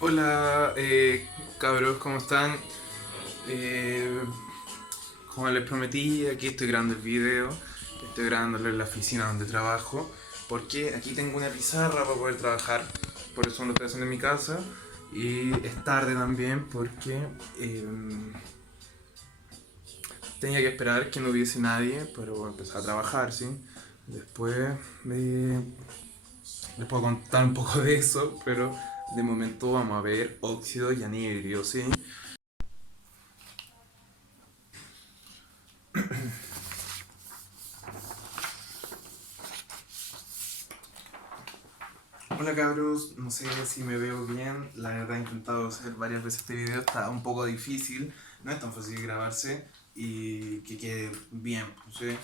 Hola, cabros, ¿cómo están? Eh, Como les prometí, aquí estoy grabando el video. Estoy grabándolo en la oficina donde trabajo. Porque aquí tengo una pizarra para poder trabajar. Por eso lo estoy haciendo en mi casa. Y es tarde también porque eh, tenía que esperar que no hubiese nadie para empezar a trabajar, ¿sí? Después me les puedo contar un poco de eso, pero de momento vamos a ver óxido y anhidro, ¿sí? Hola cabros, no sé si me veo bien, la verdad he intentado hacer varias veces este video, está un poco difícil, no es tan fácil grabarse y que quede bien, ¿sí?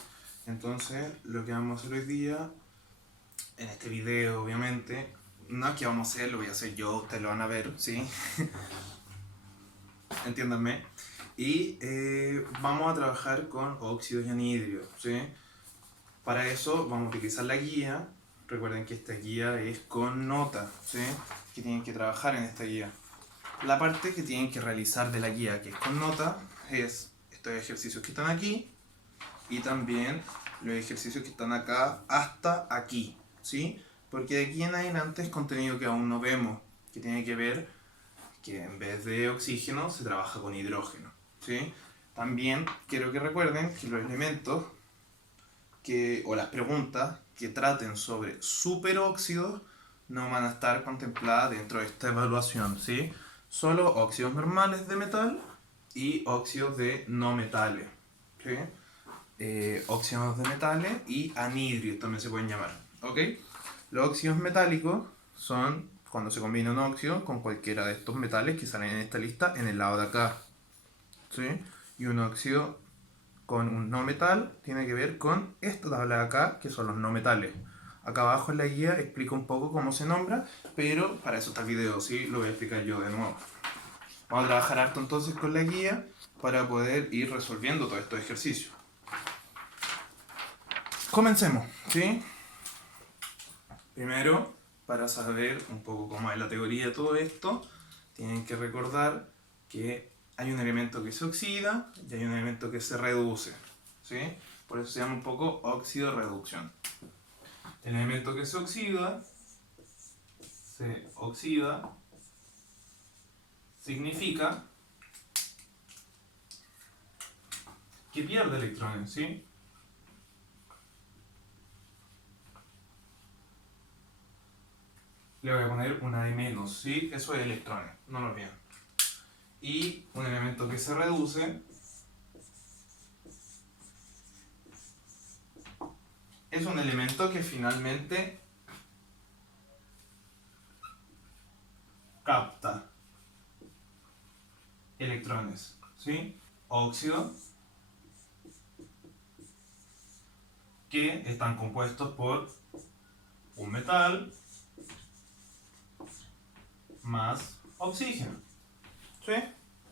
Entonces lo que vamos a hacer hoy día, en este video obviamente, no es que vamos a hacer, lo voy a hacer yo, ustedes lo van a ver, ¿sí? Entiéndanme. Y vamos a trabajar con óxidos y anhidrios, ¿sí? Para eso vamos a utilizar la guía. Recuerden que esta guía es con nota, ¿sí? Que tienen que trabajar en esta guía. La parte que tienen que realizar de la guía, que es con nota, es estos ejercicios que están aquí y también los ejercicios que están acá hasta aquí, ¿sí? Porque de aquí en adelante es contenido que aún no vemos, que tiene que ver que en vez de oxígeno se trabaja con hidrógeno, ¿sí? También quiero que recuerden que los elementos o las preguntas que traten sobre superóxidos no van a estar contempladas dentro de esta evaluación, ¿sí? Solo óxidos normales de metal y óxidos de no metales, ¿sí? Óxidos de metales y anhidrios también se pueden llamar, ¿ok? Los óxidos metálicos son cuando se combina un óxido con cualquiera de estos metales que salen en esta lista en el lado de acá, ¿sí? Y un óxido con un no metal tiene que ver con esta tabla de acá, que son los no metales. Acá abajo en la guía explico un poco cómo se nombra, pero para eso está el video, ¿sí? Lo voy a explicar yo de nuevo. Vamos a trabajar harto entonces con la guía para poder ir resolviendo todos estos ejercicios. Comencemos, ¿sí? Primero, para saber un poco cómo es la teoría de todo esto, tienen que recordar que hay un elemento que se oxida y hay un elemento que se reduce, ¿sí? Por eso se llama un poco óxido-reducción. El elemento que se oxida, significa que pierde electrones, ¿sí? Le voy a poner una de menos, ¿sí? Eso es electrones, no lo olviden. Y un elemento que se reduce es un elemento que finalmente capta electrones, ¿sí? Óxido, que están compuestos por un metal más oxígeno, ¿sí?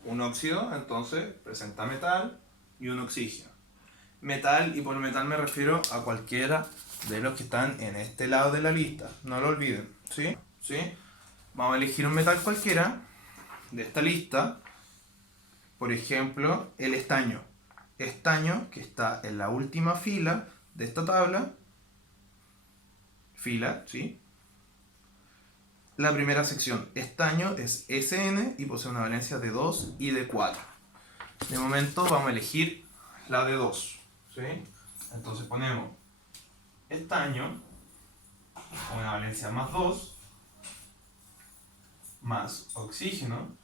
Un óxido entonces presenta metal y un oxígeno. Metal, y por metal me refiero a cualquiera de los que están en este lado de la lista, no lo olviden, ¿sí? ¿Sí? Vamos a elegir un metal cualquiera de esta lista, por ejemplo, el estaño. Estaño, que está en la última fila de esta tabla, fila, ¿sí? La primera sección, estaño, es Sn y posee una valencia de 2 y de 4. De momento vamos a elegir la de 2, ¿sí? Entonces ponemos estaño con una valencia más 2 más oxígeno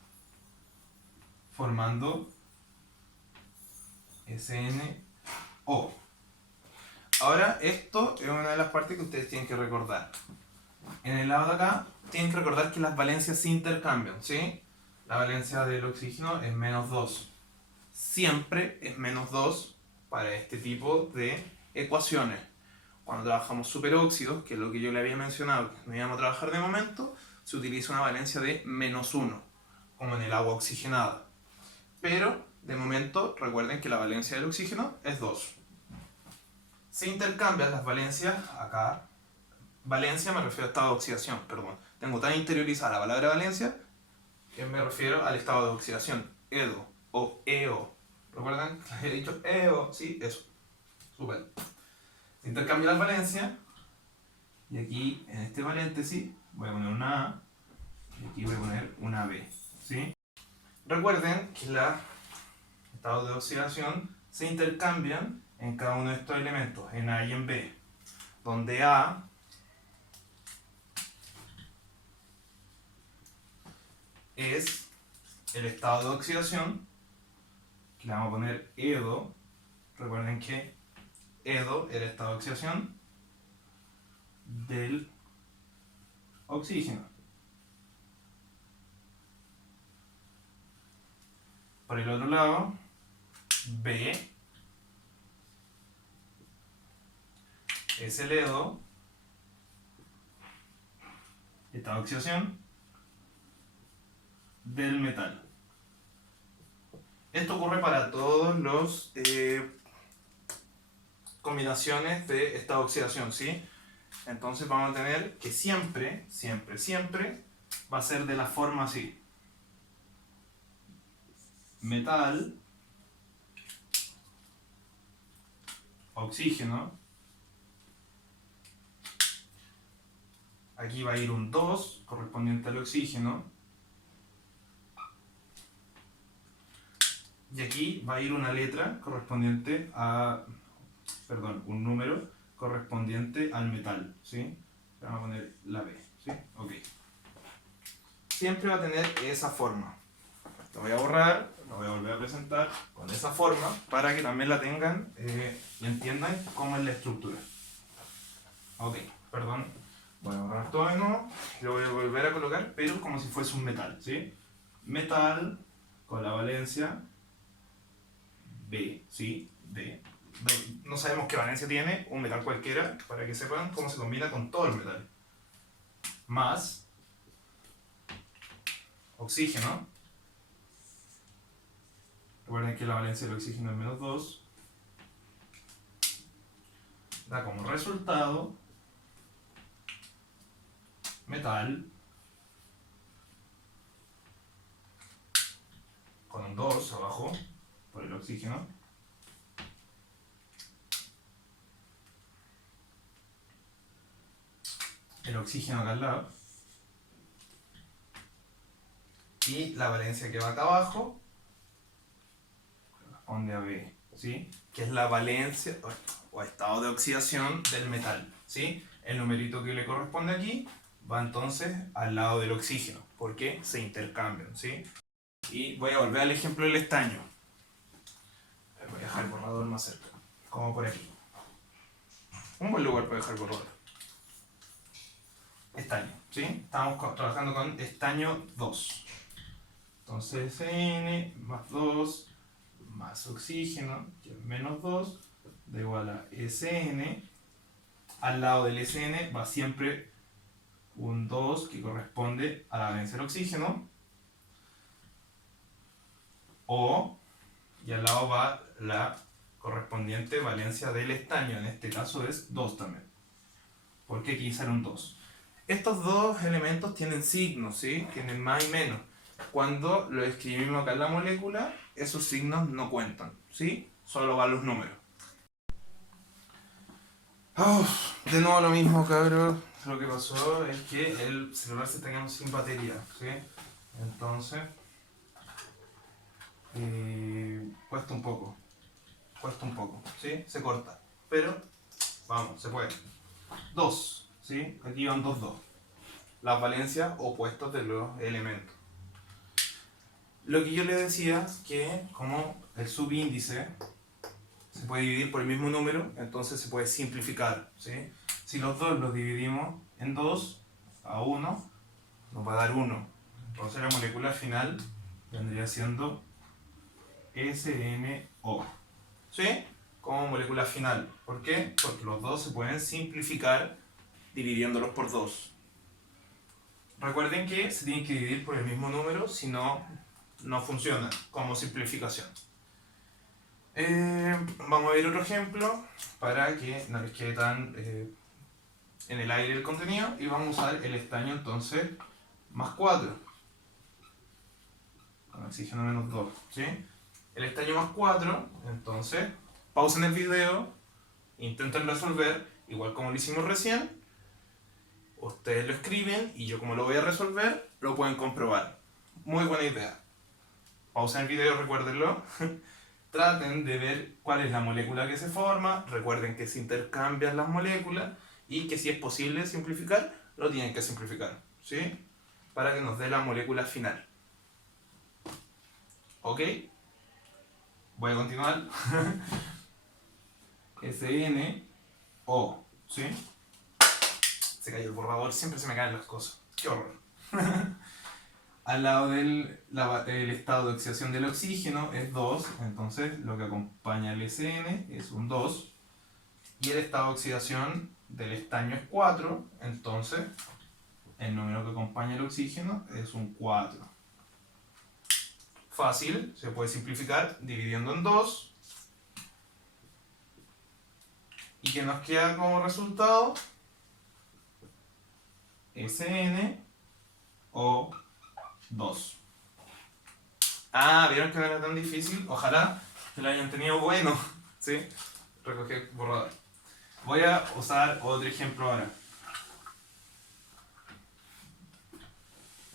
formando SNO. Ahora esto es una de las partes que ustedes tienen que recordar. En el lado de acá tienen que recordar que las valencias se intercambian, ¿sí? La valencia del oxígeno es menos 2. Siempre es menos 2 para este tipo de ecuaciones. Cuando trabajamos superóxidos, que es lo que yo le había mencionado, que no íbamos a trabajar de momento, se utiliza una valencia de menos 1, como en el agua oxigenada. Pero, de momento, recuerden que la valencia del oxígeno es 2. Se intercambian las valencias acá. Valencia me refiero a estado de oxidación, perdón. Tengo tan interiorizada la palabra valencia que me refiero al estado de oxidación, EDO o EO. ¿Recuerdan? Les he dicho EO, sí, eso. Súper. Se intercambian las valencias y aquí en este paréntesis voy a poner una A y aquí voy a poner una B, ¿sí? Recuerden que los estados de oxidación se intercambian en cada uno de estos elementos, en A y en B, donde A es el estado de oxidación, que le vamos a poner EDO. Recuerden que EDO es el estado de oxidación del oxígeno. Por el otro lado, B es el EDO, estado de oxidación del metal. Esto ocurre para todos los combinaciones de estado de oxidación, ¿sí? Entonces vamos a tener que siempre, siempre, siempre va a ser de la forma así. Metal, oxígeno, aquí va a ir un 2 correspondiente al oxígeno, y aquí va a ir una letra correspondiente a, perdón, un número correspondiente al metal, ¿sí? Vamos a poner la B, ¿sí? Ok. Siempre va a tener esa forma. Lo voy a borrar, lo voy a volver a presentar con esa forma para que también la tengan y entiendan cómo es la estructura. Ok, perdón, voy a borrar todo de nuevo, lo voy a volver a colocar, pero como si fuese un metal, ¿sí? Metal con la valencia B, ¿sí? B. No sabemos qué valencia tiene, un metal cualquiera, para que sepan cómo se combina con todo el metal. Más oxígeno. Recuerden que la valencia del oxígeno es menos 2. Da como resultado metal con un 2 abajo por el oxígeno. El oxígeno acá al lado. Y la valencia que va acá abajo corresponde a B, ¿sí? Que es la valencia o estado de oxidación del metal, ¿sí? El numerito que le corresponde aquí va entonces al lado del oxígeno, porque se intercambian, ¿sí? Y voy a volver al ejemplo del estaño. Voy a dejar el borrador más cerca, como por aquí. Un buen lugar para dejar el borrador. Estaño, ¿sí? Estamos trabajando con estaño 2. Entonces SN más 2 más oxígeno, que es menos 2, da igual a SN. Al lado del SN va siempre un 2 que corresponde a la valencia del oxígeno. O, y al lado va la correspondiente valencia del estaño, en este caso es 2 también. Porque aquí sale un 2. Estos dos elementos tienen signos, ¿sí? Tienen más y menos. Cuando lo escribimos acá en la molécula, esos signos no cuentan, ¿sí? Solo van los números. Oh, de nuevo lo mismo, cabros. Lo que pasó es que el celular se está quedando sin batería, ¿sí? Entonces, cuesta un poco, ¿sí? Se corta, pero vamos, se puede. 2, ¿sí? Aquí van 2, 2. Las valencias opuestas de los elementos. Lo que yo les decía, que como el subíndice se puede dividir por el mismo número, entonces se puede simplificar, ¿sí? Si los dos los dividimos en 2 a 1, nos va a dar 1. Entonces la molécula final vendría siendo SNO, ¿sí? Como molécula final. ¿Por qué? Porque los dos se pueden simplificar dividiéndolos por 2. Recuerden que se tienen que dividir por el mismo número, si no, no funciona como simplificación. Vamos a ver otro ejemplo para que no les quede tan en el aire el contenido, y vamos a usar el estaño entonces más 4. oxígeno menos 2, ¿sí? El estaño más 4, entonces pausen el video, intenten resolver, igual como lo hicimos recién, ustedes lo escriben y yo como lo voy a resolver, lo pueden comprobar. Muy buena idea. Pausen el video, recuérdenlo. Traten de ver cuál es la molécula que se forma, recuerden que se intercambian las moléculas y que si es posible simplificar, lo tienen que simplificar, ¿sí? Para que nos dé la molécula final. ¿Ok? Voy a continuar. SNO, ¿sí? Se cayó el borrador, siempre se me caen las cosas. ¡Qué horror! Al lado el estado de oxidación del oxígeno es 2, entonces lo que acompaña al SN es un 2. Y el estado de oxidación del estaño es 4, entonces el número que acompaña el oxígeno es un 4. Fácil, se puede simplificar dividiendo en 2. ¿Y qué nos queda como resultado? SnO2. Ah, ¿vieron que no era tan difícil? Ojalá que lo hayan tenido bueno. ¿Sí? Recogí el borrador. Voy a usar otro ejemplo ahora.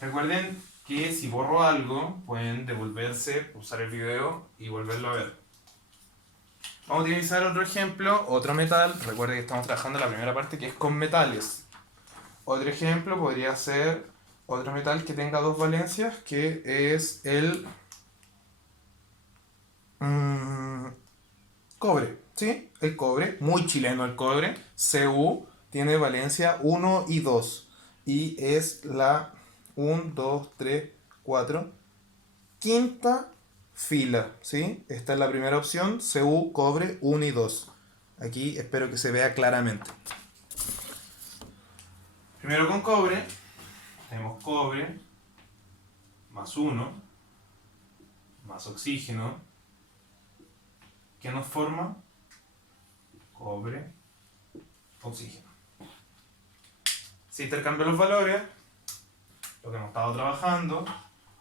Recuerden que si borro algo, pueden devolverse, usar el video y volverlo a ver. Vamos a utilizar otro ejemplo, otro metal. Recuerden que estamos trabajando en la primera parte que es con metales. Otro ejemplo podría ser otro metal que tenga dos valencias, que es el cobre, ¿sí? El cobre, muy chileno el cobre. Cu tiene valencia 1 y 2 y es la 1, 2, 3, 4, quinta fila, ¿sí? Esta es la primera opción, Cu, cobre 1 y 2. Aquí espero que se vea claramente. Primero con cobre, tenemos cobre más 1 más oxígeno. ¿Qué nos forma? Cobre, oxígeno. Si intercambio los valores, lo que hemos estado trabajando,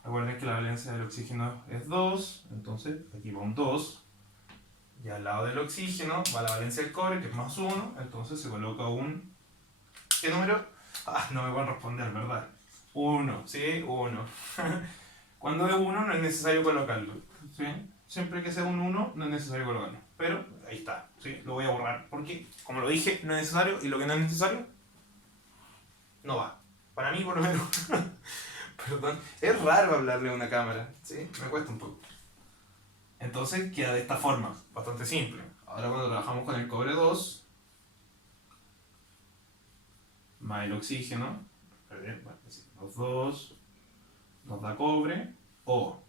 recuerden que la valencia del oxígeno es 2, entonces aquí va un 2. Y al lado del oxígeno va la valencia del cobre, que es más 1, entonces se coloca un... ¿Qué número? Ah, no me van a responder, ¿verdad? 1, ¿sí? 1. Cuando es 1 no es necesario colocarlo, ¿sí? Siempre que sea un 1 no es necesario colocarlo. Pero ahí está, ¿sí? Lo voy a borrar porque, como lo dije, no es necesario y lo que no es necesario no va. Para mí, por lo menos. Perdón. Es raro hablarle a una cámara, ¿sí? Me cuesta un poco. Entonces queda de esta forma, bastante simple. Ahora cuando trabajamos con el cobre 2, más el oxígeno, los 2 nos da cobre, O.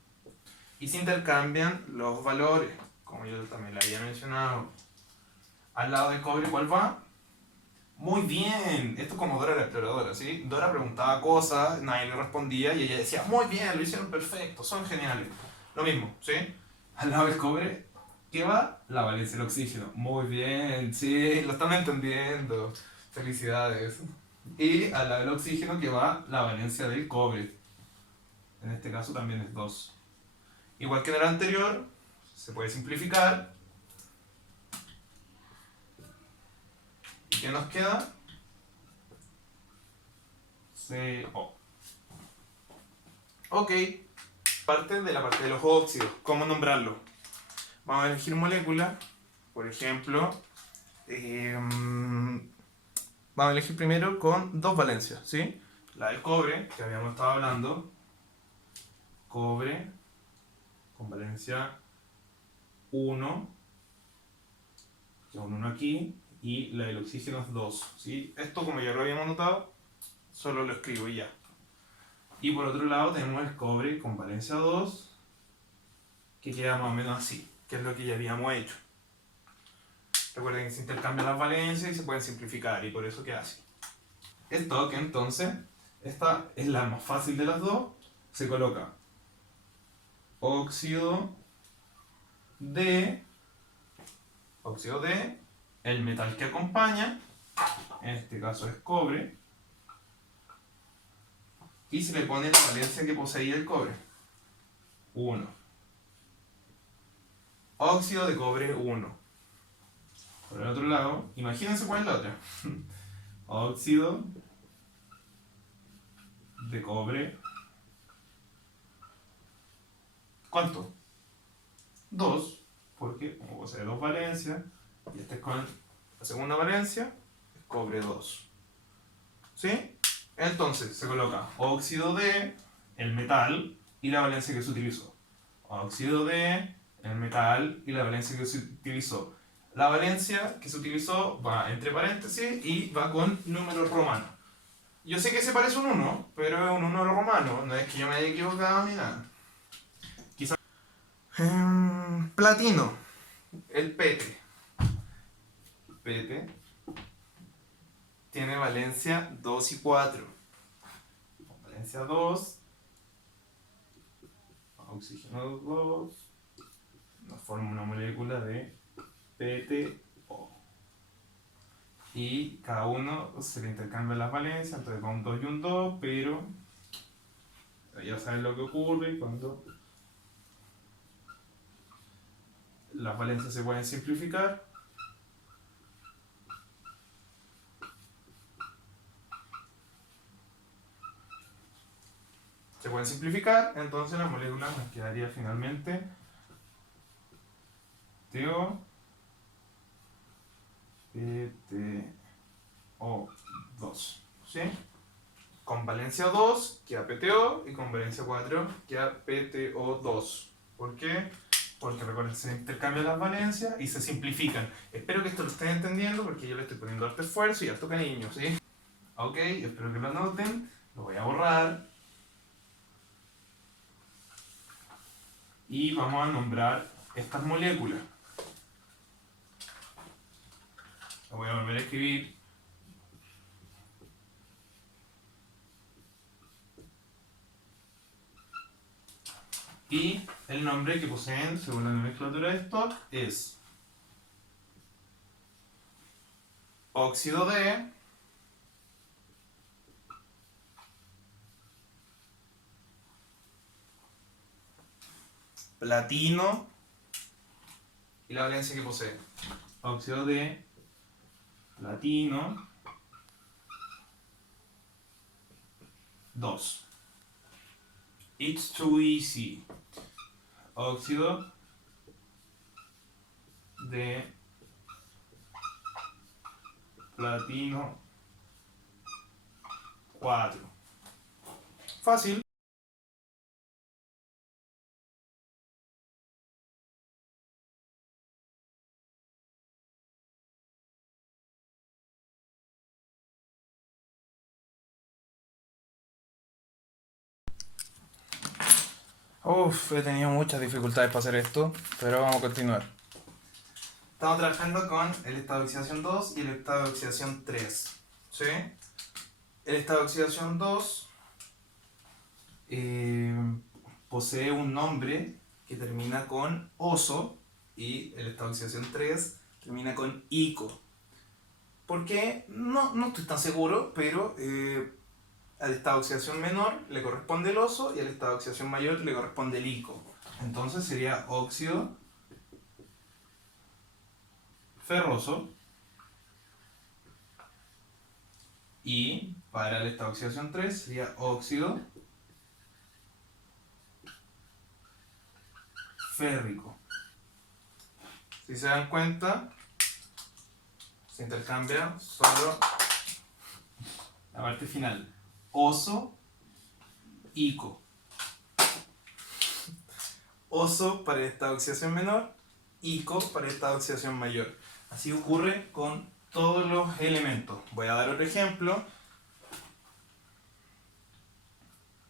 Y se intercambian los valores, como yo también le había mencionado. Al lado del cobre, ¿cuál va? Muy bien, esto es como Dora la exploradora, ¿sí? Dora preguntaba cosas, nadie le respondía y ella decía, muy bien, lo hicieron perfecto, son geniales. Lo mismo, ¿sí? Al lado del cobre, ¿qué va? La valencia del oxígeno. Muy bien, sí, lo están entendiendo. Felicidades. Y al lado del oxígeno, ¿qué va? La valencia del cobre. En este caso también es 2. Igual que en el anterior, se puede simplificar. ¿Y qué nos queda? CO. Ok. Parte de la parte de los óxidos. ¿Cómo nombrarlo? Vamos a elegir molécula. Por ejemplo, vamos a elegir primero con dos valencias, ¿sí? La del cobre, que habíamos estado hablando. Cobre con valencia 1. Que es un 1 aquí. Y la del oxígeno es 2, ¿sí? Esto, como ya lo habíamos notado, solo lo escribo y ya. Y por otro lado tenemos el cobre con valencia 2, que queda más o menos así, que es lo que ya habíamos hecho. Recuerden que se intercambian las valencias y se pueden simplificar, y por eso queda así. Esto que entonces, esta es la más fácil de las dos, se coloca óxido de, el metal que acompaña, en este caso es cobre, y se le pone la valencia que poseía el cobre. 1. Óxido de cobre 1. Por el otro lado, imagínense cuál es la otra. Óxido de cobre. ¿Cuánto? 2, porque como posee dos valencias, y este es con la segunda valencia, es cobre 2. ¿Sí? Entonces se coloca óxido de el metal y la valencia que se utilizó. Óxido de el metal y la valencia que se utilizó. La valencia que se utilizó va entre paréntesis y va con números romanos. Yo sé que se parece a un 1, pero es un número romano, no es que yo me haya equivocado ni nada. Quizás. Platino, el pete. Pete tiene valencia 2 y 4. Valencia 2, oxígeno 2, nos forma una molécula de PTO. Y cada uno se le intercambia las valencias, entonces va un 2 y un 2, pero ya saben lo que ocurre cuando las valencias se pueden simplificar. Se pueden simplificar, entonces la molécula nos quedaría finalmente TO, PTO2, ¿sí? Con valencia 2 queda PTO y con valencia 4 queda PTO2. ¿Por qué? Porque recuerden, se intercambian las valencias y se simplifican. Espero que esto lo estén entendiendo porque yo le estoy poniendo harto esfuerzo y harto cariño, ¿sí? Ok, espero que lo noten. Lo voy a borrar. Y vamos a nombrar estas moléculas. Lo voy a volver a escribir. Y el nombre que poseen, según la nomenclatura de esto, es óxido de platino y la valencia que posee. Óxido de platino 2. It's too easy. Óxido de platino 4. Fácil. Uf, he tenido muchas dificultades para hacer esto, pero vamos a continuar. Estamos trabajando con el estado de oxidación 2 y el estado de oxidación 3. ¿Sí? El estado de oxidación 2 posee un nombre que termina con oso y el estado de oxidación 3 termina con ico. ¿Por qué? No estoy tan seguro, pero al estado de oxidación menor le corresponde el oso y al estado de oxidación mayor le corresponde el ico. Entonces sería óxido ferroso y para el estado de oxidación 3 sería óxido férrico. Si se dan cuenta, se intercambia solo la parte final. Oso, ico. Oso para el estado de oxidación menor, ico para el estado de oxidación mayor. Así ocurre con todos los elementos. Voy a dar otro ejemplo.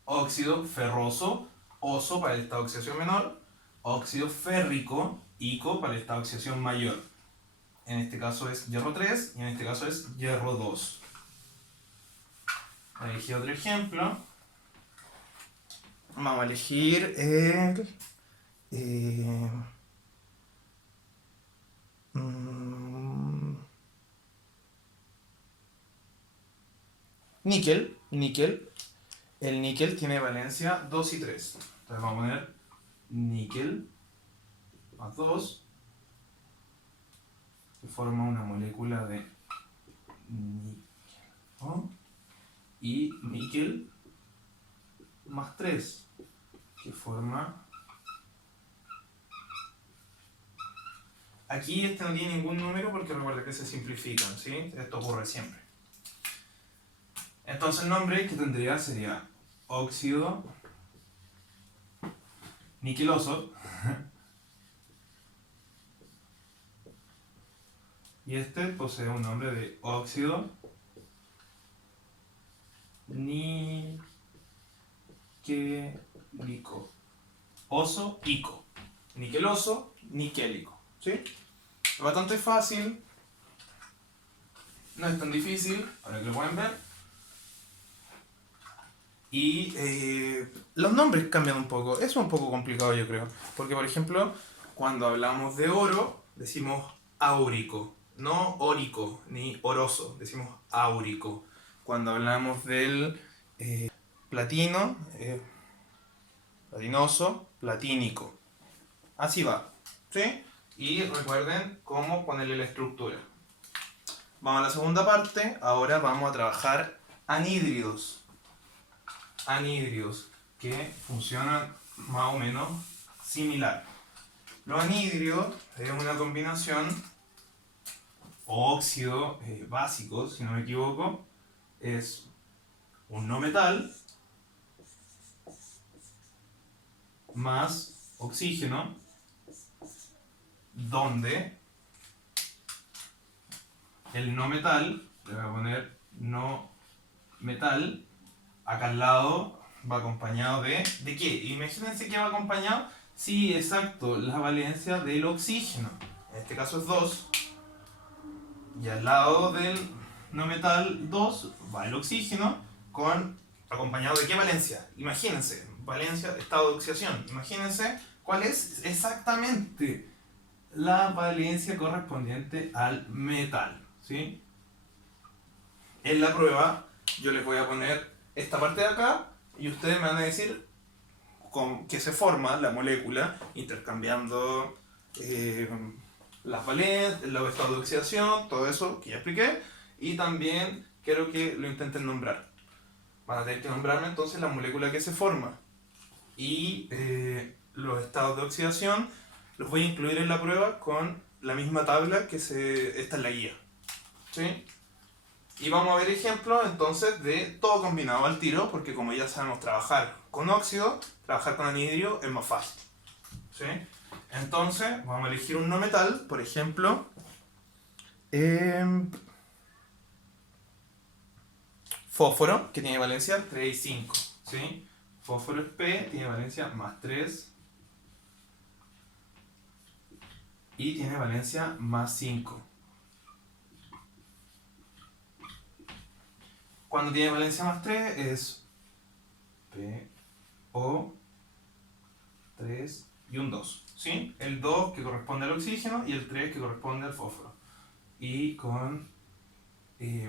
Óxido ferroso, oso para el estado de oxidación menor. Óxido férrico, ico para el estado de oxidación mayor. En este caso es hierro 3 y en este caso es hierro 2. Voy a elegir otro ejemplo. Vamos a elegir el níquel. El níquel tiene valencia 2 y 3. Entonces vamos a poner níquel más 2, que forma una molécula de níquel, ¿no? Y níquel más 3, que forma... Aquí este no tiene ningún número porque recuerda que se simplifican, ¿sí? Esto ocurre siempre. Entonces el nombre que tendría sería óxido niquiloso. Y este posee un nombre de óxido niquélico. Oso-ico. Niqueloso, niquélico. ¿Sí? Es bastante fácil. No es tan difícil, ahora que lo pueden ver. Y los nombres cambian un poco. Eso es un poco complicado, yo creo. Porque, por ejemplo, cuando hablamos de oro, decimos áurico. No órico ni oroso, decimos áurico. Cuando hablamos del platino, platinoso, platínico. Así va. ¿Sí? Y recuerden cómo ponerle la estructura. Vamos a la segunda parte. Ahora vamos a trabajar anhídridos. Anhídridos que funcionan más o menos similar. Los anhídridos es una combinación óxido básico, si no me equivoco, es un no metal más oxígeno, donde el no metal, le voy a poner no metal, acá al lado va acompañado ¿de qué? Imagínense que va acompañado, sí, exacto, la valencia del oxígeno. En este caso es 2. Y al lado del no metal 2 va el oxígeno con acompañado de qué valencia. Imagínense, valencia, estado de oxidación. Imagínense cuál es exactamente la valencia correspondiente al metal. ¿Sí? En la prueba yo les voy a poner esta parte de acá y ustedes me van a decir con qué se forma la molécula intercambiando las valencias, los estados de oxidación, todo eso que ya expliqué, y también quiero que lo intenten nombrar. Van a tener que nombrarme entonces la molécula que se forma y los estados de oxidación los voy a incluir en la prueba con la misma tabla que está en la guía. ¿Sí? Y vamos a ver ejemplos entonces de todo combinado al tiro, porque como ya sabemos trabajar con óxido, trabajar con anhídrido es más fácil. ¿Sí? Entonces vamos a elegir un no metal, por ejemplo, fósforo, que tiene valencia 3 y 5. ¿Sí? Fósforo es P, tiene valencia más 3 y tiene valencia más 5. Cuando tiene valencia más 3 es PO 3 y un 2. ¿Sí? El 2 que corresponde al oxígeno y el 3 que corresponde al fósforo. Y con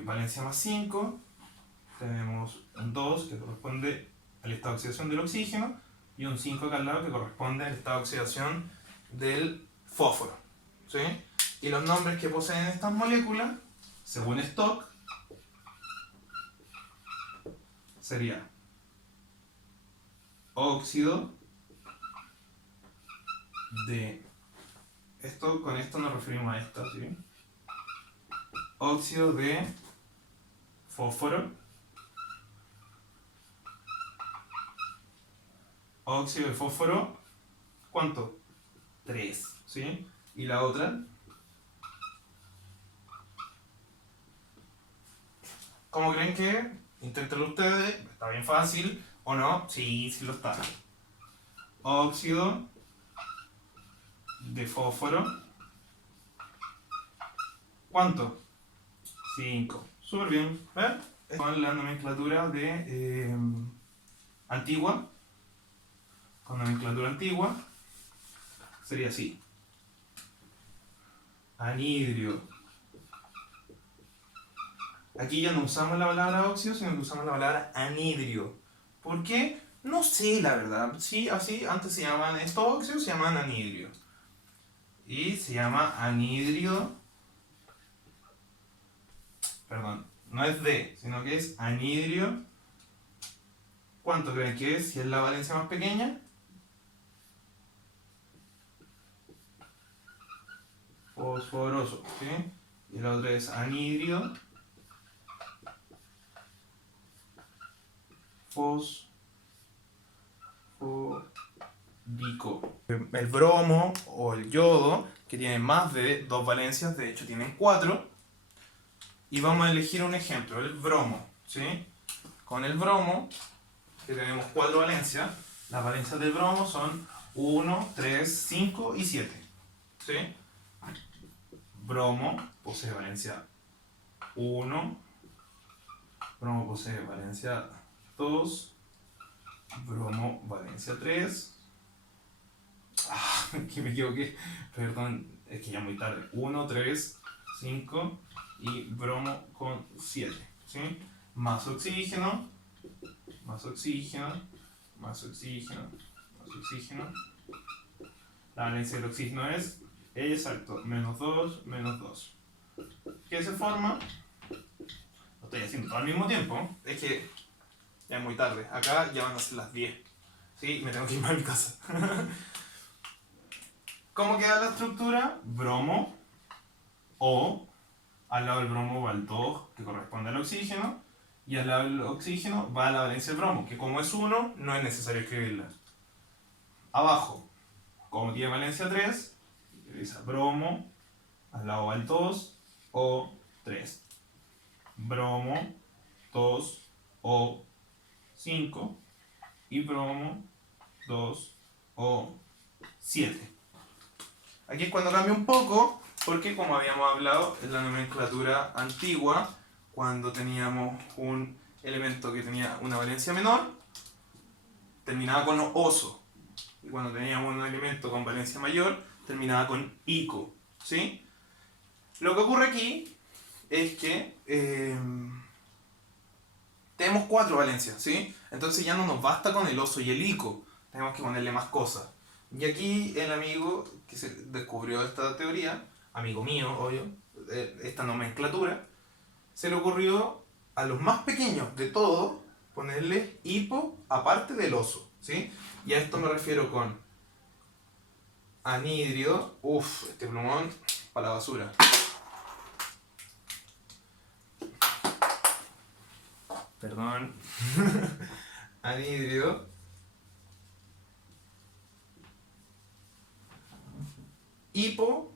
valencia más 5 tenemos un 2 que corresponde al estado de oxidación del oxígeno y un 5 acá al lado que corresponde al estado de oxidación del fósforo. ¿Sí? Y los nombres que poseen estas moléculas, según Stock, sería óxido de... con esto nos referimos a esto, ¿sí? Óxido de fósforo, óxido de fósforo, ¿cuánto? 3, ¿sí? Y la otra, ¿cómo creen que? Inténtenlo ustedes, está bien fácil, ¿o no? Sí, sí lo está. Óxido de fósforo, ¿cuánto? 5. Súper bien, ¿ves? Con la nomenclatura de antigua, con nomenclatura antigua, sería así. Anhidrio. Aquí ya no usamos la palabra óxido, sino que usamos la palabra anhidrio. ¿Por qué? No sé, la verdad. Sí, así, antes se llamaban, estos óxidos se llaman anhidrio. Y se llama anhidrio, perdón, no es D, sino que es anhidrio. ¿Cuánto creen que es? Si es la valencia más pequeña. Fosforoso, ¿sí? Y el otro es anhidrio fosfórico. El bromo o el yodo, que tiene más de 2 valencias, de hecho tienen 4. Y vamos a elegir un ejemplo, el bromo, ¿sí? Con el bromo, que tenemos 4 valencias, las valencias del bromo son 1, 3, 5 y 7, ¿sí? Bromo posee valencia 1, bromo posee valencia 2, bromo valencia 3. Que me equivoqué, perdón, es que ya muy tarde. 1, 3, 5 y bromo con 7, ¿sí? Más oxígeno, más oxígeno, más oxígeno, más oxígeno. La valencia del oxígeno es, exacto, menos 2, menos 2. ¿Qué se forma? Lo estoy haciendo todo al mismo tiempo. Es que ya es muy tarde. Acá ya van a ser las 10. Sí, me tengo que ir a mi casa. ¿Cómo queda la estructura? Bromo, O, al lado del bromo va el 2, que corresponde al oxígeno, y al lado del oxígeno va la valencia del bromo, que como es 1, no es necesario escribirla. Abajo, como tiene valencia 3, utiliza bromo, al lado va el 2, O, 3. Bromo, 2, O, 5, y bromo, 2, O, 7. Aquí es cuando cambia un poco, porque como habíamos hablado, en la nomenclatura antigua, cuando teníamos un elemento que tenía una valencia menor, terminaba con oso. Y cuando teníamos un elemento con valencia mayor, terminaba con ico, ¿sí? Lo que ocurre aquí es que tenemos 4 valencias, ¿sí? Entonces ya no nos basta con el oso y el ico, tenemos que ponerle más cosas. Y aquí el amigo que se descubrió esta teoría, amigo mío, obvio, esta nomenclatura, se le ocurrió a los más pequeños de todos ponerle hipo aparte del oso, ¿sí? Y a esto me refiero con anhidrio, este plumón para la basura. Perdón. Anhidrio hipo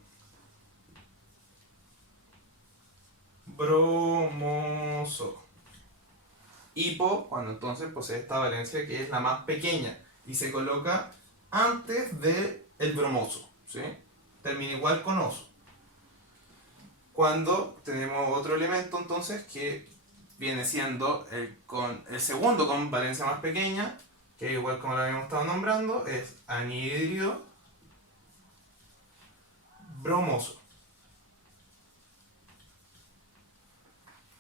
bromoso. Hipo, cuando entonces posee esta valencia que es la más pequeña y se coloca antes del bromoso, ¿sí? Termina igual con oso. Cuando tenemos otro elemento entonces que viene siendo el segundo con valencia más pequeña, que igual como lo habíamos estado nombrando, es anhidrio bromoso.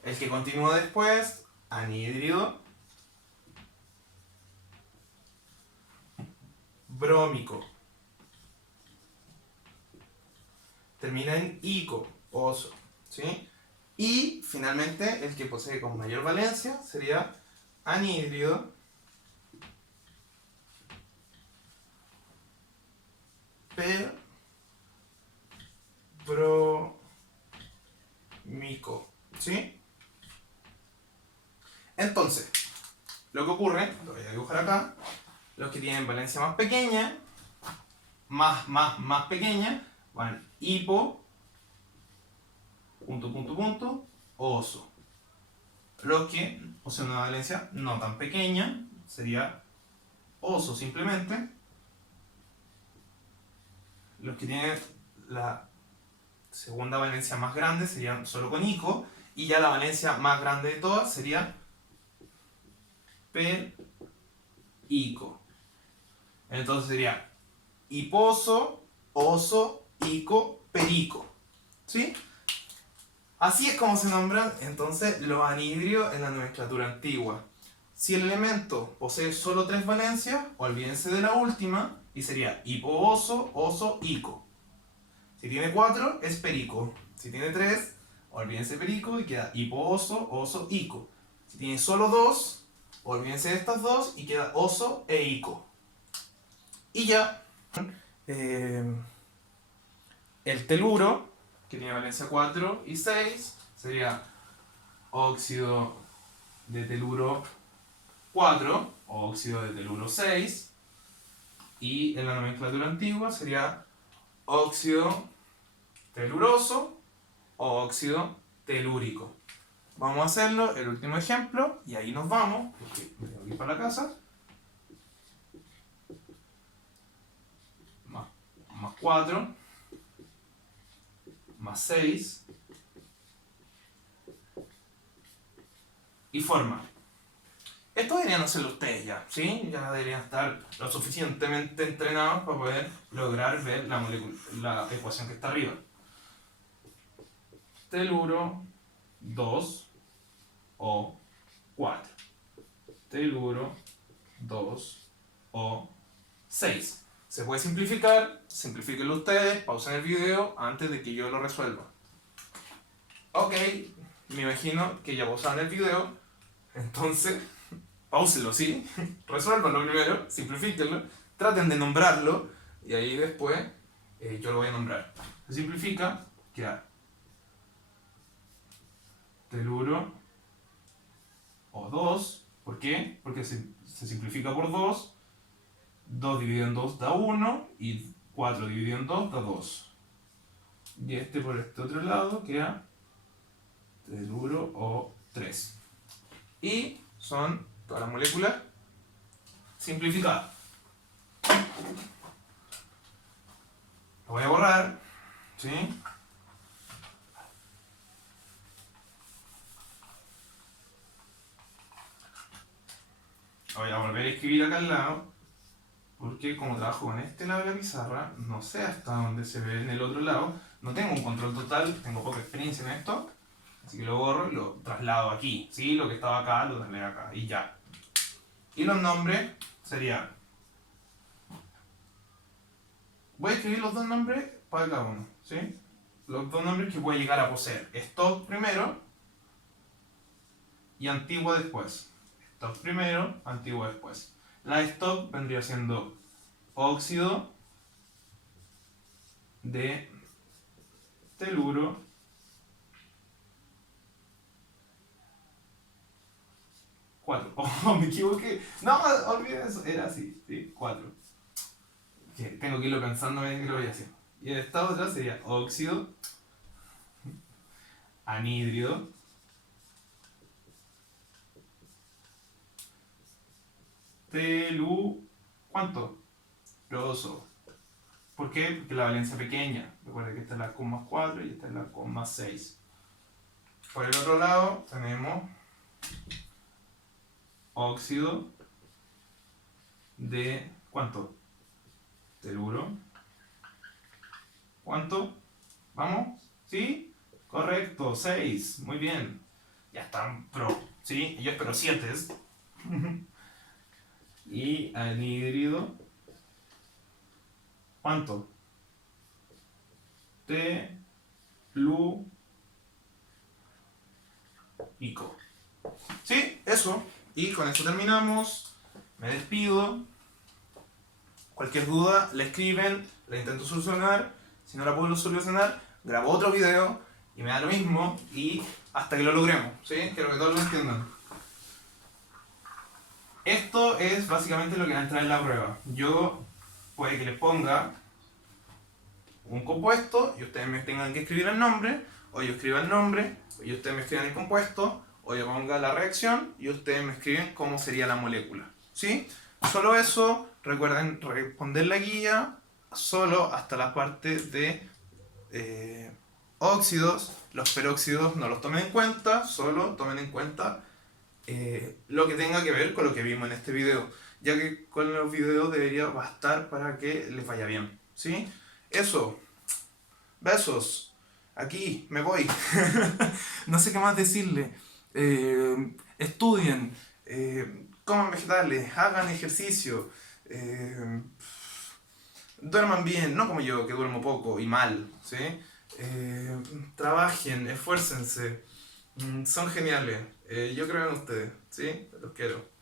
El que continúa después, anhidrio brómico. Termina en ico, oso, ¿sí? Y finalmente el que posee con mayor valencia sería anhidrio brómico, ¿sí? Entonces, lo que ocurre, lo voy a dibujar acá, los que tienen valencia más pequeña, más pequeña, van hipo, oso. Los que poseen una valencia no tan pequeña, sería oso simplemente. Los que tienen la segunda valencia más grande serían solo con ico, y ya la valencia más grande de todas sería perico. Entonces sería hiposo, oso, ico, perico, ¿sí? Así es como se nombran entonces los anhidrios en la nomenclatura antigua. Si el elemento posee solo 3 valencias, olvídense de la última y sería hipo-oso, oso-ico. Si tiene 4, es perico. Si tiene 3, olvídense perico y queda hipo-oso, oso-ico. Si tiene solo 2, olvídense de estas dos y queda oso e ico. Y ya, el teluro, que tiene valencia 4 y 6, sería óxido de teluro 4 o óxido de teluro 6. Y en la nomenclatura antigua sería óxido teluroso o óxido telúrico. Vamos a hacerlo, el último ejemplo, y ahí nos vamos, porque me tengo que ir para la casa. Más 4, más 6, y forma. Esto deberían hacerlo ustedes ya, ¿sí? Ya deberían estar lo suficientemente entrenados para poder lograr ver la ecuación que está arriba. Teluro 2 o 4. Teluro 2 o 6. Se puede simplificar, simplifíquenlo ustedes, pausen el video antes de que yo lo resuelva. Ok, me imagino que ya pausaron el video, entonces páusenlo, ¿sí? Resuélvanlo primero, simplifíquenlo, traten de nombrarlo y ahí después yo lo voy a nombrar. Se simplifica, queda teluro o 2, ¿por qué? Porque se simplifica por 2, 2 dividido en 2 da 1 y 4 dividido en 2 da 2. Y este por este otro lado queda teluro o 3. Y son todas las moléculas simplificadas. Lo voy a borrar, ¿sí? Voy a volver a escribir acá al lado, porque como trabajo con este lado de la pizarra, no sé hasta dónde se ve en el otro lado. No tengo un control total, tengo poca experiencia en esto, así que lo borro y lo traslado aquí, ¿sí? Lo que estaba acá lo trasladé acá y ya. Y los nombres serían... Voy a escribir los dos nombres para cada uno, ¿sí? Los dos nombres que voy a llegar a poseer. Stock primero y Antigua después. Stock primero, Antigua después. La stock vendría siendo óxido de teluro 4. Oh, me equivoqué. No, olviden eso. Era así, ¿sí? 4. Tengo que irlo pensando en que lo voy a hacer. Y esta otra sería óxido anhídrido ¿cuánto? Roso. ¿Por qué? Porque la valencia pequeña. Recuerda que esta es la con más 4 y esta es la con más 6. Por el otro lado tenemos óxido de ¿cuánto? Teluro. ¿Cuánto? ¿Vamos? ¿Sí? Correcto, 6. Muy bien. Ya están pro. ¿Sí? Yo espero 7. Y anhídrido. ¿Cuánto? Telúrico. ¿Sí? Eso. Y con esto terminamos. Me despido. Cualquier duda, la escriben, la intento solucionar. Si no la puedo solucionar, grabo otro video y me da lo mismo y hasta que lo logremos, ¿sí? Quiero que todos lo entiendan. Esto es básicamente lo que va a entrar en la prueba. Yo puede que les ponga un compuesto y ustedes me tengan que escribir el nombre, o yo escriba el nombre y ustedes me escriban el compuesto, o yo ponga la reacción y ustedes me escriben cómo sería la molécula, ¿sí? Solo eso. Recuerden responder la guía solo hasta la parte de óxidos. Los peróxidos no los tomen en cuenta, solo tomen en cuenta lo que tenga que ver con lo que vimos en este video, ya que con los videos debería bastar para que les vaya bien, ¿sí? Eso. Besos. Aquí me voy. No sé qué más decirle. Estudien. coman vegetales, hagan ejercicio, eh, duerman bien, no como yo, que duermo poco y mal, ¿sí? Eh, Trabajen, esfuércense, son geniales. Yo creo en ustedes, ¿sí? Los quiero.